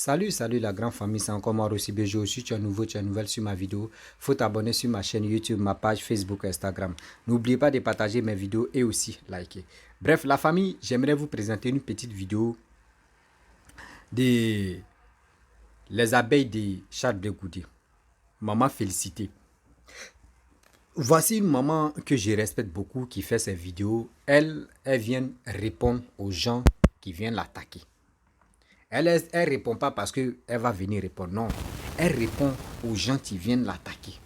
Salut la grande famille, c'est encore moi Rossi BG aussi, tu es nouveau, tu es nouvelle sur ma vidéo. Faut t'abonner sur ma chaîne YouTube, ma page Facebook, Instagram. N'oubliez pas de partager mes vidéos et aussi liker. Bref, la famille, j'aimerais vous présenter une petite vidéo des les abeilles de Charles de Goudy. Maman félicité. Voici une maman que je respecte beaucoup qui fait ses vidéos. Elle vient répondre aux gens qui viennent l'attaquer. Elle ne répond pas parce qu'elle va venir répondre. Non, elle répond aux gens qui viennent l'attaquer.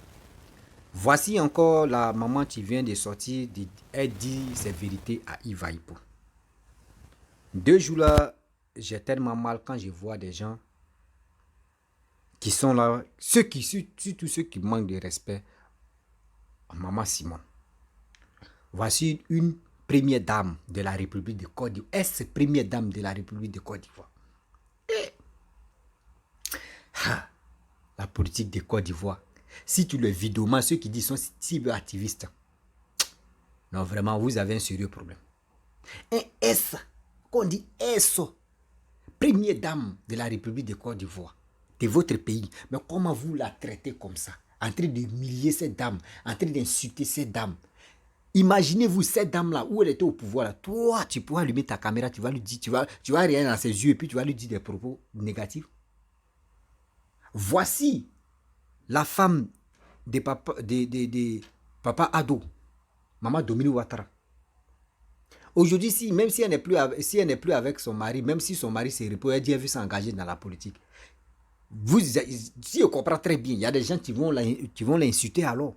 Voici encore la maman qui vient de sortir. Elle dit ses vérités à Iva Ipo. 2 jours là, j'ai tellement mal quand je vois des gens qui sont là, surtout ceux qui manquent de respect à Maman Simone. Voici une première dame de la République de Côte d'Ivoire. Est-ce première dame de la République de Côte d'Ivoire? La politique de Côte d'Ivoire. Si tu le vidéoman, ceux qui disent sont cyberactivistes, non, vraiment, vous avez un sérieux problème. Un S, qu'on dit S, première dame de la République de Côte d'Ivoire, de votre pays. Mais comment vous la traitez comme ça? En train d'humilier cette dame, en train d'insulter cette dame. Imaginez-vous cette dame-là, où elle était au pouvoir. Là. Toi, tu pourras allumer ta caméra, tu vas lui dire, tu vas rien dans ses yeux et puis tu vas lui dire des propos négatifs. Voici la femme de papa Ado, Maman Dominique Ouattara. Aujourd'hui, même si elle n'est plus avec son mari, même si son mari s'est reposé, elle dit qu'elle veut s'engager dans la politique. Si on comprend très bien, il y a des gens qui vont l'insulter alors.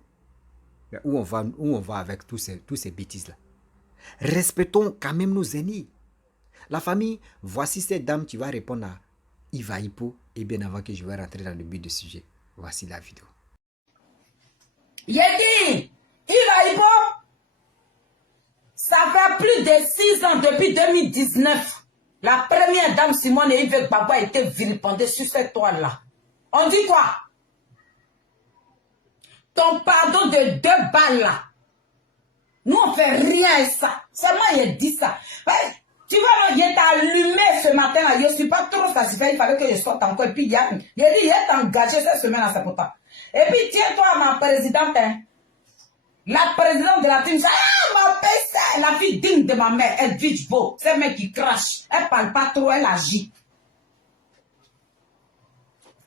Mais où on va avec tous ces bêtises-là? Respectons quand même nos aînés. La famille, voici cette dame qui va répondre à Iva Ipo. Et bien avant que je vais rentrer dans le but du sujet, voici la vidéo. Yedi, Iva Ipo, ça fait plus de 6 ans depuis 2019. La première dame Simone et Yves Gbagbo a été vilipendée sur cette toile-là. On dit quoi? Ton pardon de 2 balles là. Nous on fait rien à ça. Seulement il dit ça. Tu vois, il est allumé ce matin là. Je ne suis pas trop satisfait. Il fallait que je sorte encore. Et puis il dit, il est engagé cette semaine là, c'est pour toi. Et puis tiens-toi à ma présidente. Hein. La présidente de la team, ma PC, la fille digne de ma mère, elle vit beau. C'est un mec qui crache. Elle parle pas trop, elle agit.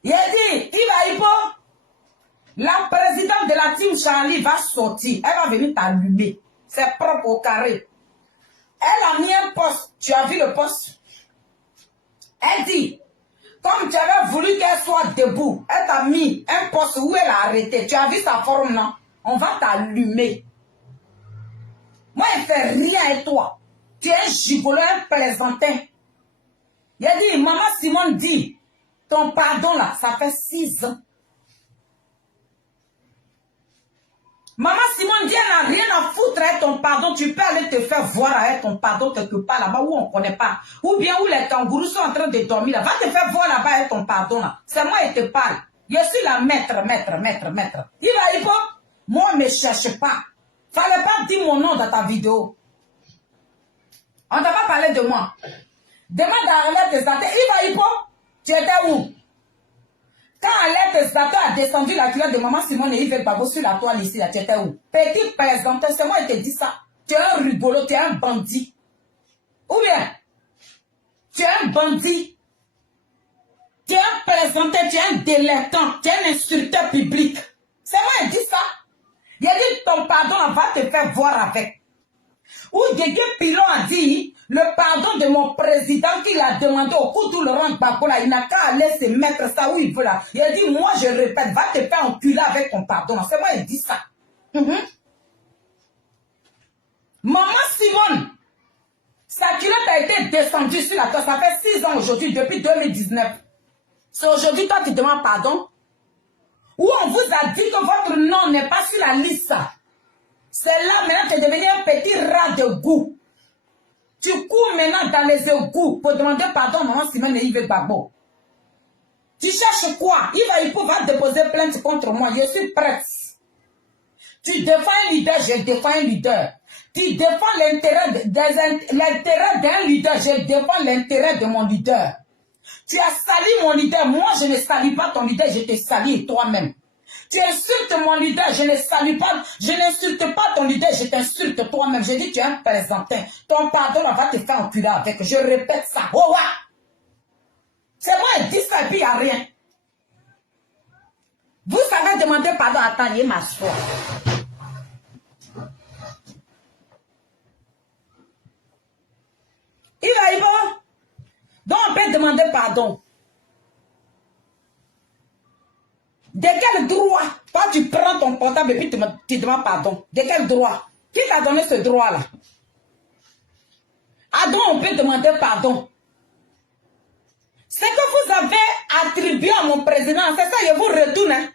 Il a dit, Iva Ipo, la présidente de la team Charlie va sortir. Elle va venir t'allumer. C'est propre au carré. Elle a mis un poste. Tu as vu le poste? Elle dit, comme tu avais voulu qu'elle soit debout, elle t'a mis un poste où elle a arrêté. Tu as vu sa forme, non? On va t'allumer. Moi, je ne fais rien avec toi. Tu es un gigolo, un plaisantin. Il a dit, Maman Simone dit, ton pardon là, ça fait 6 ans. Maman Simone dit, elle n'a rien à foutre avec ton pardon. Tu peux aller te faire voir avec ton pardon quelque part là-bas où on ne connaît pas. Ou bien où les kangourous sont en train de dormir là. Va te faire voir là-bas avec ton pardon là. C'est moi qui te parle. Je suis la maître. Il va y voir. Moi, ne me cherche pas. Fallait pas dire mon nom dans ta vidéo. On ne t'a pas parlé de moi. Demande à Arlette Zaté. Il va y voir. Tu étais où? Quand Arlette Zaté a descendu la culotte de Maman Simone et Yves Gbagbo sur la toile ici, là, tu étais où? Petit présenteur, c'est moi qui te dis ça. Tu es un rigolo, tu es un bandit. Ou bien, tu es un bandit. Tu es un présenteur, tu es un délectant, tu es un instructeur public. C'est moi qui dis ça. Il a dit ton pardon, on va te faire voir avec. Ou Guégué Pilon a dit, le pardon de mon président qu'il a demandé au coup tout Laurent Gbagbo là, il n'a qu'à aller se mettre ça où il veut là. Il a dit, moi je répète, va te faire enculer avec ton pardon. C'est moi qui dis ça. Maman Simone, sa culotte a été descendue sur la toile. Ça fait 6 ans aujourd'hui, depuis 2019. C'est aujourd'hui toi tu demandes pardon? Où on vous a dit que votre nom n'est pas sur la liste. C'est là maintenant que tu es devenu un petit rat de goût. Tu cours maintenant dans les égouts pour demander pardon à Maman Simone et Yves Gbagbo. Tu cherches quoi? Il va déposer plainte contre moi. Je suis prête. Tu défends un leader, je défends un leader. Tu défends l'intérêt d'un leader, je défends l'intérêt de mon leader. Tu as sali mon leader. Moi, je ne salis pas ton leader, je te salis toi-même. Tu insultes mon leader, je ne salue pas, je n'insulte pas ton leader, je t'insulte toi-même. Je dis, tu es un présentin. Ton pardon, on va te faire enculer avec. Je répète ça. Oh, ouais. C'est moi, il dit ça et puis il n'y a rien. Vous savez demander pardon à Tanier, ma soeur. Il va y voir. Donc on peut demander pardon. De quel droit? Toi, tu prends ton portable et puis tu demandes pardon. De quel droit? Qui t'a donné ce droit-là? Ah donc on peut demander pardon. Ce que vous avez attribué à mon président, c'est ça, je vous retourne. Hein?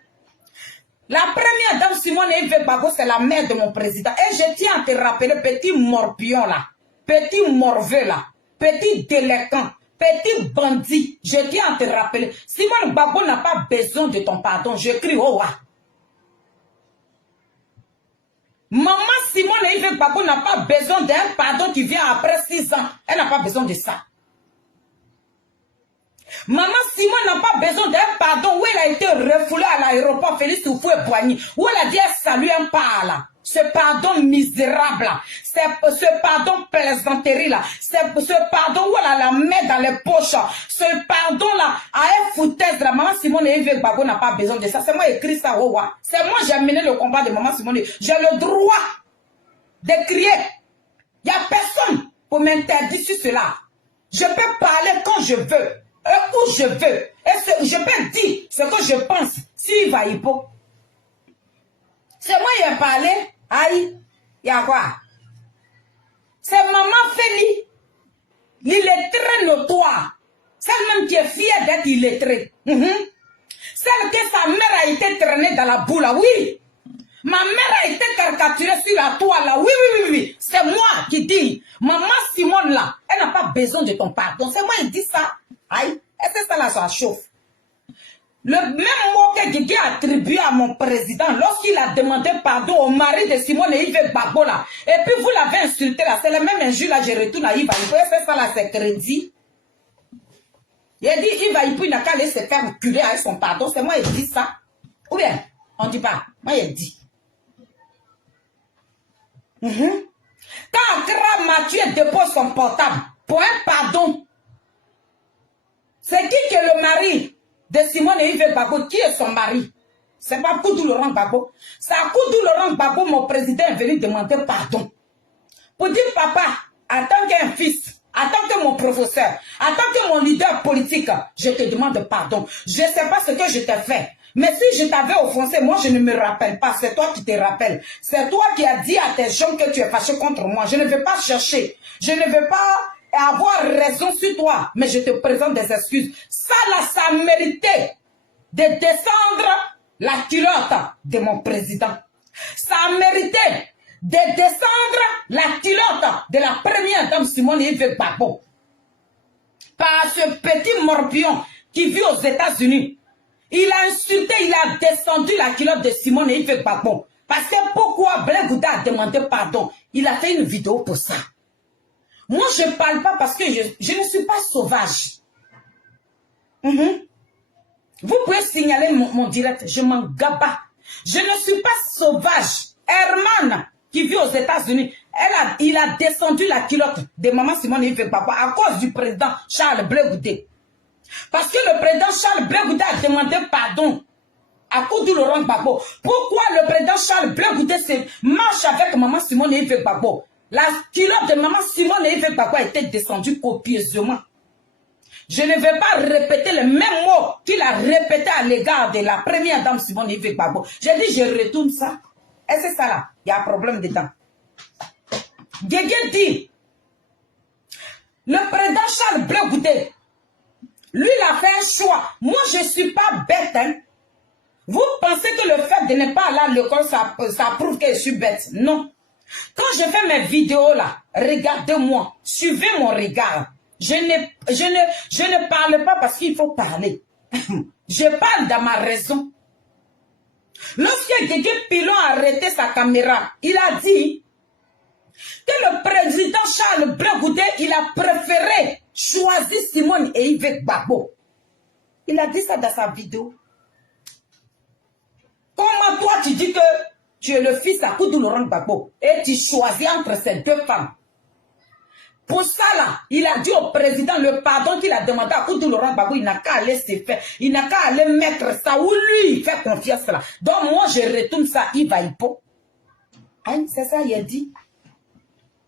La première dame Simone Yves Gbagbo, c'est la mère de mon président. Et je tiens à te rappeler, petit morpion là, petit morveux là, petit délinquant, petit bandit. Je tiens à te rappeler, Simone Gbagbo n'a pas besoin de ton pardon. Je crie, oh ouais. Maman Simone Yves Gbagbo n'a pas besoin d'un pardon qui vient après 6 ans. Elle n'a pas besoin de ça. Maman Simone n'a pas besoin d'un pardon où elle a été refoulée à l'aéroport Félix Houphouët-Boigny, où elle a dit elle salue un pas là. Ce pardon misérable là, ce pardon plaisanterie là, ce pardon où elle a la main dans les poches, ce pardon là, à un foutaise là, maman Simone Yves Gbagbo n'a pas besoin de ça. C'est moi qui écris ça, oh, ouais. C'est moi qui ai mené le combat de maman Simone. J'ai le droit de crier. Il n'y a personne pour m'interdire sur cela. Je peux parler quand je veux. Où je veux. Et je peux dire ce que je pense. S'il va y pas. C'est moi qui ai parlé. Aïe. Il y a quoi? C'est maman Feli. L'illettré notoire. Celle-même qui est fière d'être illettrée. Celle que sa mère a été traînée dans la boue. Oui. Ma mère a été caricaturée sur la toile là. Oui. C'est moi qui dis. Maman Simone là. Elle n'a pas besoin de ton pardon. C'est moi qui dis ça. Aïe, est-ce que ça là, ça chauffe? Le même mot que Guigui a attribué à mon président lorsqu'il a demandé pardon au mari de Simone Yves Gbagbo là. Et puis vous l'avez insulté là. C'est le même injure là, je retourne à Yves. Est-ce que ça là, c'est crédit? Il a dit, il n'a qu'à aller se faire reculer avec son pardon. C'est moi qui dis ça. Ou bien, on ne dit pas. Moi, il dit. Quand Accra Mathieu dépose son portable pour un pardon, c'est qui est le mari de Simone Yves Gbagbo? Qui est son mari? C'est pas Koudou Laurent Gbagbo. C'est à Koudou Laurent Gbagbo, mon président est venu demander pardon. Pour dire, papa, en tant qu'un fils, en tant que mon professeur, en tant que mon leader politique, je te demande pardon. Je ne sais pas ce que je t'ai fait. Mais si je t'avais offensé, moi je ne me rappelle pas. C'est toi qui te rappelles. C'est toi qui as dit à tes gens que tu es fâché contre moi. Je ne vais pas chercher. Je ne vais pas avoir raison sur toi, mais je te présente des excuses. Ça là, ça méritait de descendre la culotte de mon président. Ça méritait de descendre la culotte de la première dame Simone Yves Gbagbo. Par ce petit morpion qui vit aux États-Unis. Il a insulté, il a descendu la culotte de Simone Yves Gbagbo. Parce que pourquoi Blé Gouda a demandé pardon? Il a fait une vidéo pour ça. Moi, je ne parle pas parce que je ne suis pas sauvage. Vous pouvez signaler mon direct, je m'en gaba. Je ne suis pas sauvage. Herman, qui vit aux États-Unis, il a descendu la culotte de maman Simone Yves Gbagbo à cause du président Charles Blé Goudé. Parce que le président Charles Blé Goudé a demandé pardon à Koudou Laurent Gbagbo. Pourquoi le président Charles Blé Goudé se marche avec maman Simone Yves Gbagbo? La culotte de maman Simone Yves Gbagbo a été descendue copieusement. Je ne vais pas répéter le même mot qu'il a répété à l'égard de la première dame Simone Yves Gbagbo. J'ai dit, je retourne ça. Et c'est ça là, il y a un problème dedans. Guégué dit, le président Charles Blé Goudé, lui, il a fait un choix. Moi, je ne suis pas bête. Hein. Vous pensez que le fait de ne pas aller à l'école, ça prouve que je suis bête? Non. Quand je fais mes vidéos là, regardez-moi, suivez mon regard. Je ne parle pas parce qu'il faut parler. Je parle dans ma raison. Lorsque Guégué Pilon a arrêté sa caméra, il a dit, Que le président Charles Blé Goudé, il a préféré choisir Simone et Yves Gbagbo. Il a dit ça dans sa vidéo. Comment toi tu dis que tu es le fils à Koudou Laurent Gbagbo et tu choisis entre ces deux femmes? Pour ça là, il a dit au président le pardon qu'il a demandé à Koudou Laurent Gbagbo, il n'a qu'à aller se faire, il n'a qu'à aller mettre ça où lui il fait confiance là. Donc moi je retourne ça, il va y pas. Hein, c'est ça il a dit.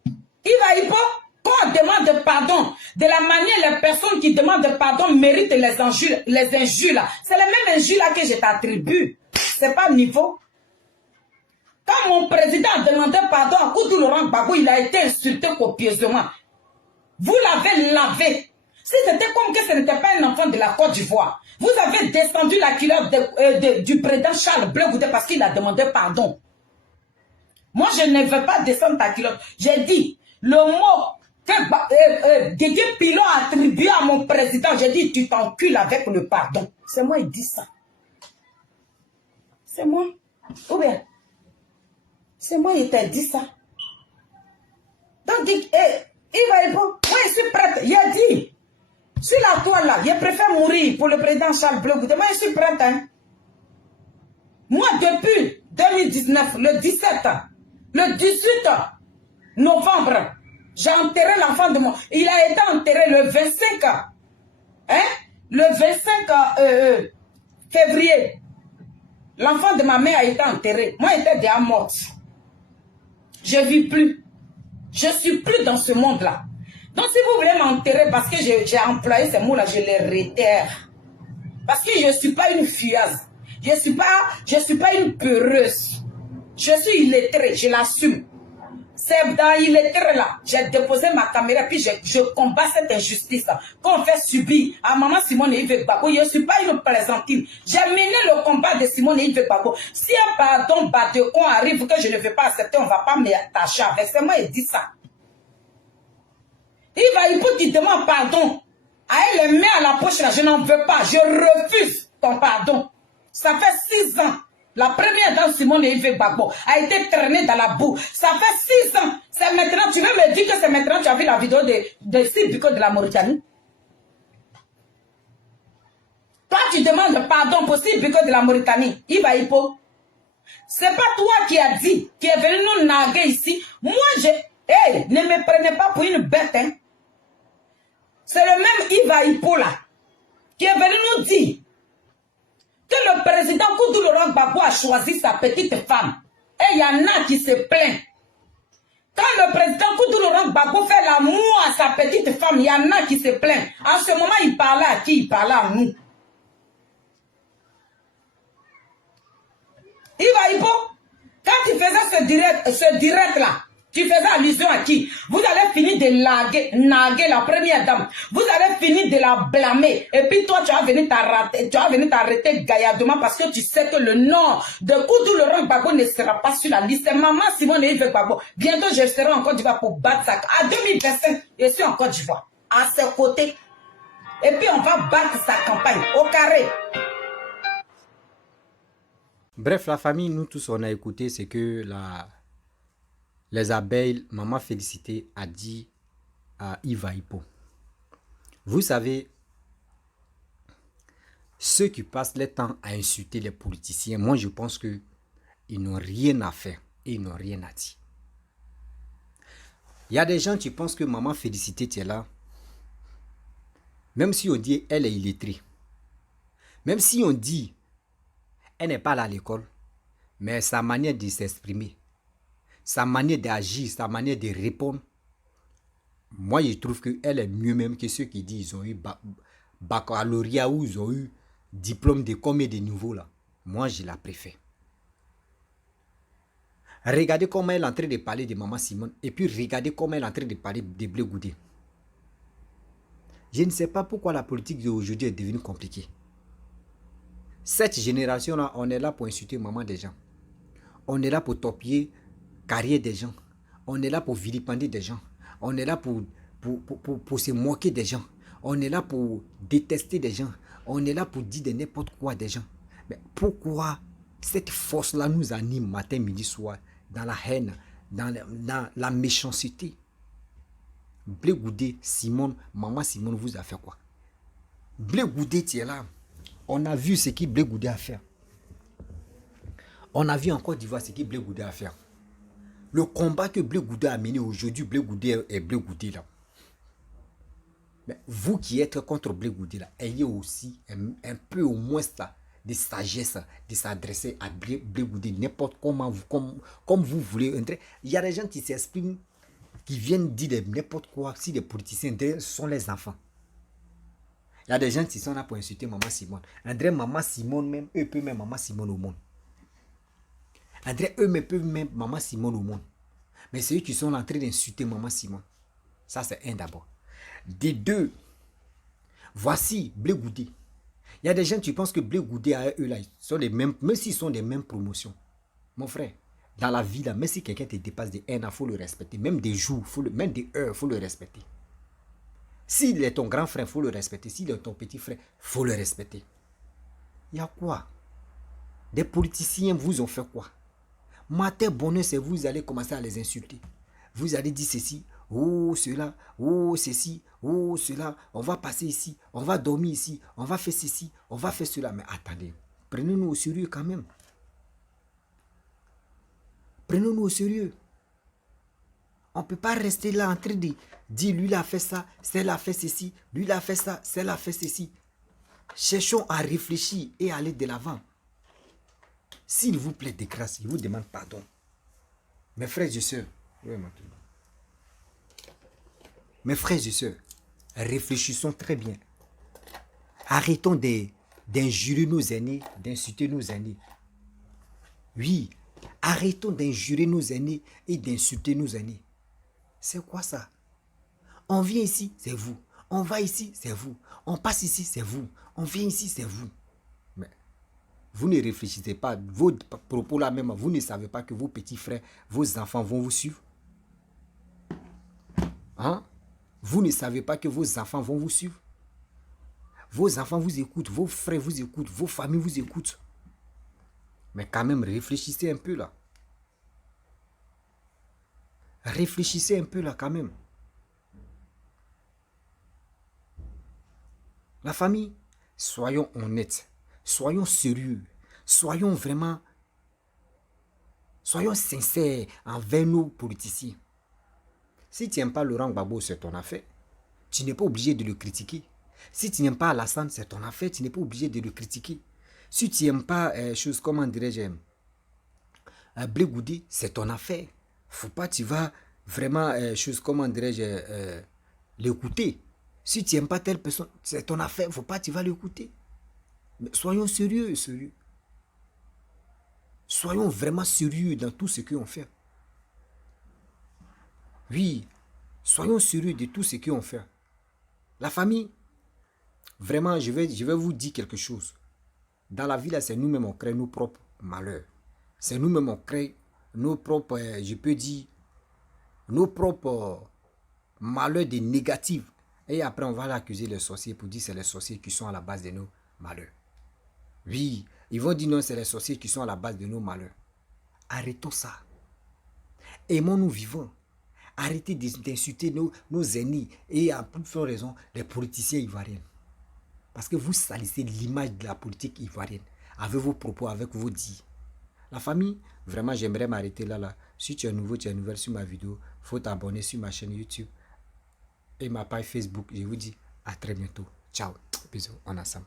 Il va y pas. Quand on demande pardon, de la manière les personnes qui demandent pardon méritent les injures là. C'est les mêmes injures là que je t'attribue. C'est pas niveau. Quand mon président a demandé pardon à Koudou Laurent Gbagbo, il a été insulté copieusement. Vous l'avez lavé. Si c'était comme que ce n'était pas un enfant de la Côte d'Ivoire, vous avez descendu la culotte du président Charles Blé Goudé parce qu'il a demandé pardon. Moi, je ne veux pas descendre ta culotte. J'ai dit, le mot que Didier Pilot a attribué à mon président, j'ai dit, tu t'encules avec le pardon. C'est moi, il dit ça. C'est moi. Ou bien, c'est moi, il t'a dit ça. Donc, il va y voir. Moi, je suis prête. Il a dit, sur la toile là, je préfère mourir pour le président Charles Blé Goudé. Moi, je suis prête. Hein. Moi, depuis 2019, le 17, le 18 novembre, j'ai enterré l'enfant de moi. Il a été enterré le 25, hein? Le 25 février. L'enfant de ma mère a été enterré. Moi, j'étais déjà morte. Je ne vis plus. Je ne suis plus dans ce monde-là. Donc, si vous voulez m'enterrer parce que j'ai employé ces mots-là, je les réitère. Parce que je ne suis pas une fueuse. Je ne suis pas une peureuse. Je suis illettrée, je l'assume. C'est dans illettré là, j'ai déposé ma caméra puis je combats cette injustice qu'on fait subir à maman Simone et Yves Gbagbo. Je ne suis pas une plaisantine. J'ai mené le combat de Simone et Yves Gbagbo. Si un pardon Badekon arrive que je ne veux pas accepter, on ne va pas m'attacher avec. C'est moi qui dis ça. Il faut qu'il demande pardon. À elle les mains à la poche là, je n'en veux pas. Je refuse ton pardon. Ça fait 6 ans. La première dame Simone et Yves Gbagbo a été traînée dans la boue. Ça fait 6 ans. C'est maintenant, tu veux me dire que c'est maintenant que tu as vu la vidéo de Sibiko de la Mauritanie? Toi, tu demandes pardon pour Sibiko de la Mauritanie. Il va y pour. C'est pas toi qui as dit, qui est venu nous naguer ici. Moi, hey, ne me prenez pas pour une bête, hein. C'est le même Iva Hippo là, qui est venu nous dire que le président Koudou Laurent Gbagbo a choisi sa petite femme. Et il y en a qui se plaignent. Quand le président Koudou Laurent Gbagbo fait l'amour à sa petite femme, il y en a qui se plaignent. En ce moment, il parlait à qui? Il parlait à nous. Iva Hippo, quand il faisait ce direct là, tu faisais allusion à qui? Vous allez finir de naguer la première dame. Vous allez finir de la blâmer. Et puis toi, tu vas venir t'arrêter gaillardement parce que tu sais que le nom de Koudou Laurent Gbagbo ne sera pas sur la liste. C'est maman Simone et Yves Gbagbo. Bientôt, je serai en Côte d'Ivoire pour battre ça. À 2025, je suis en Côte d'Ivoire. À ses côtés. Et puis, on va battre sa campagne au carré. Bref, la famille, nous tous, on a écouté ce que les abeilles, maman Félicité, a dit à Iva Hippo. Vous savez, ceux qui passent le temps à insulter les politiciens, moi je pense qu'ils n'ont rien à faire et ils n'ont rien à dire. Il y a des gens qui pensent que maman Félicité, tu es là. Même si on dit elle est illettrée. Même si on dit elle n'est pas allée à l'école. Mais sa manière de s'exprimer, sa manière d'agir, sa manière de répondre, moi je trouve qu'elle est mieux même que ceux qui disent qu'ils ont eu baccalauréat ou ils ont eu diplôme de combien de niveaux là. Moi je la préfère. Regardez comment elle est en train de parler de maman Simone et puis regardez comment elle est en train de parler de Blé Goudé. Je ne sais pas pourquoi la politique d'aujourd'hui est devenue compliquée. Cette génération-là, on est là pour insulter maman des gens. On est là pour torpiller carrière des gens. On est là pour vilipender des gens. On est là pour se moquer des gens. On est là pour détester des gens. On est là pour dire de n'importe quoi des gens. Mais pourquoi cette force-là nous anime matin, midi, soir, dans la haine, dans la méchanceté. Blé Goudé, Simone, maman Simone vous a fait quoi? Blé Goudé, tu es là. On a vu ce que Blé Goudé a fait. On a vu en Côte d'Ivoire ce que Blé Goudé a fait. Le combat que Blé Goudé a mené aujourd'hui, Blé Goudé est Blé Goudé là. Mais vous qui êtes contre Blé Goudé là, ayez aussi un peu au moins ça, de sagesse, de s'adresser à Blé Goudé, n'importe comment, comme vous voulez. Il y a des gens qui s'expriment, qui viennent dire n'importe quoi, si les politiciens sont les enfants. Il y a des gens qui sont là pour insulter Maman Simone. André, Maman Simone même, eux peuvent mettre Maman Simone au monde. André, eux peuvent mettre Maman Simone au monde. Mais c'est eux qui sont en train d'insulter Maman Simone. Ça, c'est un d'abord. Des deux, voici Blé Goudé. Il y a des gens qui pensent que Blé Goudé, à eux là, sont les mêmes, même s'ils sont des mêmes promotions. Mon frère, dans la vie là, même si quelqu'un te dépasse de 1 an, il faut le respecter. Même des jours, même des heures, il faut le respecter. S'il est ton grand frère, il faut le respecter. S'il est ton petit frère, il faut le respecter. Il y a quoi? Des politiciens vous ont fait quoi? Matin bonheur, c'est vous allez commencer à les insulter. Vous allez dire ceci, oh cela, oh ceci, oh cela, on va passer ici, on va dormir ici, on va faire ceci, on va faire cela. Mais attendez, prenez-nous au sérieux quand même. Prenons-nous au sérieux. On ne peut pas rester là en train de dire lui il a fait ça, celle a fait ceci, lui il a fait ça, celle a fait ceci. Cherchons à réfléchir et à aller de l'avant. S'il vous plaît de grâce, je vous demande pardon. Mes frères et sœurs, mes frères et sœurs, réfléchissons très bien. Arrêtons d'injurer nos aînés, d'insulter nos aînés. Oui, arrêtons d'injurer nos aînés et d'insulter nos aînés. C'est quoi ça? On vient ici, c'est vous. On va ici, c'est vous. On passe ici, c'est vous. On vient ici, c'est vous. Mais vous ne réfléchissez pas. Vos propos là même, vous ne savez pas que vos petits frères, vos enfants vont vous suivre. Hein? Vous ne savez pas que vos enfants vont vous suivre. Vos enfants vous écoutent, vos frères vous écoutent, vos familles vous écoutent. Mais quand même, réfléchissez un peu là. Réfléchissez un peu là quand même. La famille, soyons honnêtes, soyons sérieux, soyons vraiment, soyons sincères envers nos politiciens. Si tu n'aimes pas Laurent Gbagbo, c'est ton affaire. Tu n'es pas obligé de le critiquer. Si tu n'aimes pas Alassane, c'est ton affaire. Tu n'es pas obligé de le critiquer. Si tu n'aimes pas comment dirais-je, Blé Goudé, c'est ton affaire. Faut pas, tu vas vraiment, comment dirais-je, l'écouter. Si tu n'aimes pas telle personne, c'est ton affaire. Faut pas, tu vas l'écouter. Mais soyons sérieux, sérieux. Soyons vraiment sérieux dans tout ce qu'on fait. Oui, soyons sérieux de tout ce qu'on fait. La famille, vraiment, je vais vous dire quelque chose. Dans la vie, là, c'est nous-mêmes, on crée nos propres malheurs. C'est nous-mêmes, on crée nos propres, je peux dire, nos propres malheurs des négatifs. Et après, on va l'accuser les sorciers pour dire que c'est les sorciers qui sont à la base de nos malheurs. Oui, ils vont dire non, c'est les sorciers qui sont à la base de nos malheurs. Arrêtons ça. Aimons-nous vivants. Arrêtez d'insulter nos ennemis et à plus forte raison, les politiciens ivoiriens. Parce que vous salissez l'image de la politique ivoirienne avec vos propos, avec vos dits. La famille, vraiment, j'aimerais m'arrêter là. Si tu es nouveau, tu es nouvelle sur ma vidéo, il faut t'abonner sur ma chaîne YouTube et ma page Facebook. Je vous dis à très bientôt. Ciao. Bisous. On est ensemble.